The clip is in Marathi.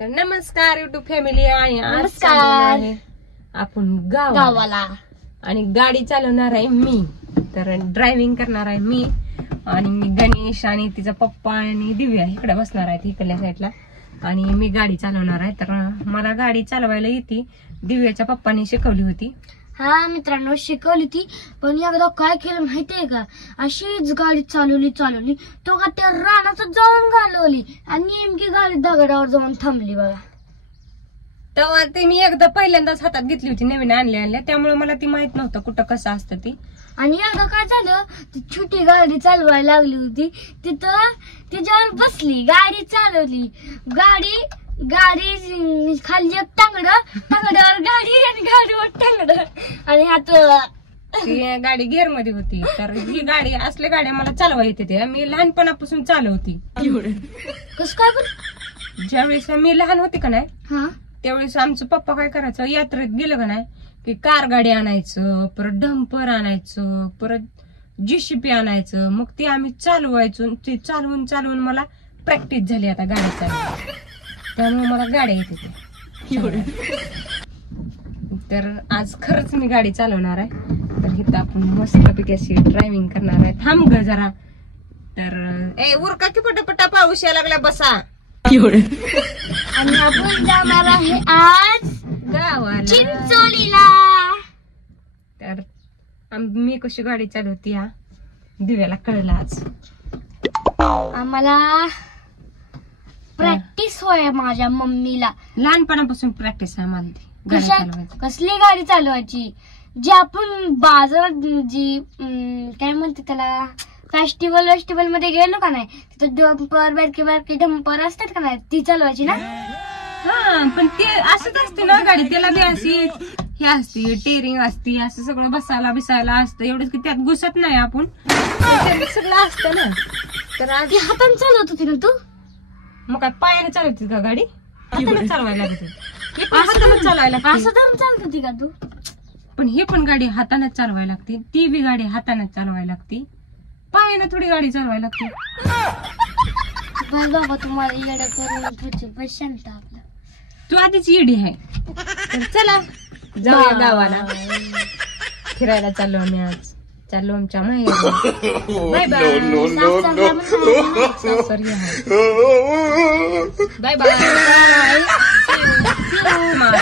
तर नमस्कार युट्यूब फॅमिली आणि आज नमस्कार. चालवणार आहे आपण गावाला आणि गाडी चालवणार आहे मी. तर ड्रायव्हिंग करणार आहे मी आणि गणेश आणि तिचा पप्पा आणि दिव्या इकडे बसणार आहेत इकडल्या साईडला आणि मी गाडी चालवणार आहे. तर मला गाडी चालवायला येते, दिव्याच्या पप्पाने शिकवली होती. हा मित्रांनो, शिकवली ती. पण एकदा काय केलं माहितीये का, अशीच गाडी चालवली तो का त्या रानात जाऊन घालवली आणि नेमकी गाडी दगडावर जाऊन थांबली बघा. तेव्हा ती मी एकदा पहिल्यांदाच हातात घेतली होती नवीन आणल्या, त्यामुळे मला ती माहित नव्हतं कुठं कसं असतं ती. आणि एकदा काय झालं, ती छोटी गाडी चालवायला लागली होती, तिथं तिच्यावर बसली, गाडी चालवली, गाडी खाली एक टांगड्यावर गाडी आणि गाडीवर टांगड आणि हात ती गाडी गिअर मध्ये होती. तर ही गाडी असल्या गाड्या मला चालवा येते ते मी लहानपणापासून चालवती. कस काय बरं? ज्यावेळेस मी लहान होते का नाही हा त्यावेळेस आमचं पप्पा काय करायचं, यात्रेत गेलं का नाही की कार गाडी आणायचं, परत डंपर आणायचं, परत JCB आणायचं. मग ते आम्ही चालवायचो. ते चालवून मला प्रॅक्टिस झाली आता गाडी चालवायची, त्यामुळे मला गाड्या येते ते. तर आज खरंच मी गाडी चालवणार आहे. तर इथं आपण मस्तपैकी अशी ड्रायव्हिंग करणार आहे. थांब ग जरा. तर उरका की पटापटा, पाऊस यायला लागला, बसा. आणि आपण जाणार आहे आज गावाला चिंचोलीला. तर मी कशी गाडी चालवती हा दिव्याला कळलं आज. आम्हाला प्रॅक्टिस होय माझ्या मम्मीला. लहानपणापासून प्रॅक्टिस आहे मला ती गाडी चालवायची. कसली गाडी चालवायची, जी आपण बाजारात जी काय म्हणते त्याला, फेस्टिवल मध्ये गेलो का नाही, तिथं डंपर बारकी डंपर असतात का नाही, ती चालवायची ना. हा पण ते असंच असते ना गाडी, त्याला बी अशी हे असते, टेरिंग असते, असं सगळं बिसायला असतं. एवढंच की त्यात घुसत नाही आपण, सगळं असतं ना. तर आज ती हाताने चालवत होती ना तू. मग काय पायाने चालवते का गाडी? हाताने चालवायला लागते. हाताने चालवायला लागते. असं धरून चालत होती का तू? पण हे पण गाडी हाताने चालवायला लागते, ती बी गाडी हाताने चालवायला लागते, पायाने थोडी गाडी चालवायला लागते. बस बाबा, तुम्हाला येडं करून बस शांत आपलं. तू आधीच येडी आहे. तर चला जाऊया गावाला. फिरायला चाललो आम्ही आज. चाललो आमच्या माहेरी. Bye bye. Bye bye.